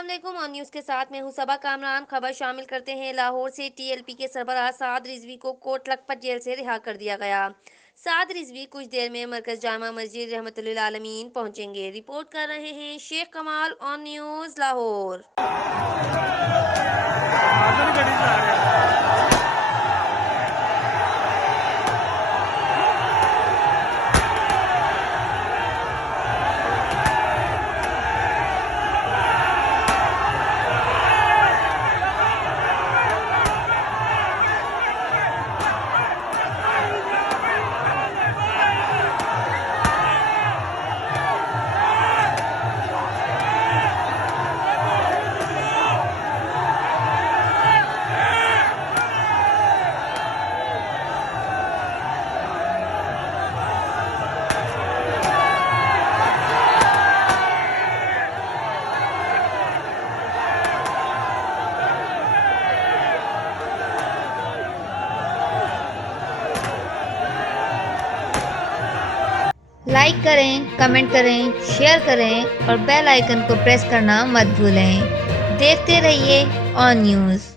अस्सलाम वालेकुम। और न्यूज़ के साथ मैं हूं सबा कामरान। खबर शामिल करते हैं। लाहौर से टीएलपी के सरबराह साद रिजवी को कोट लखपत जेल से रिहा कर दिया गया। साद रिजवी कुछ देर में मरकज जामा मस्जिद रहमतुल्लिल आलमीन पहुंचेंगे। रिपोर्ट कर रहे हैं शेख कमाल ऑन न्यूज़ लाहौर। लाइक करें, कमेंट करें, शेयर करें और बेल आइकन को प्रेस करना मत भूलें। देखते रहिए ऑन न्यूज़।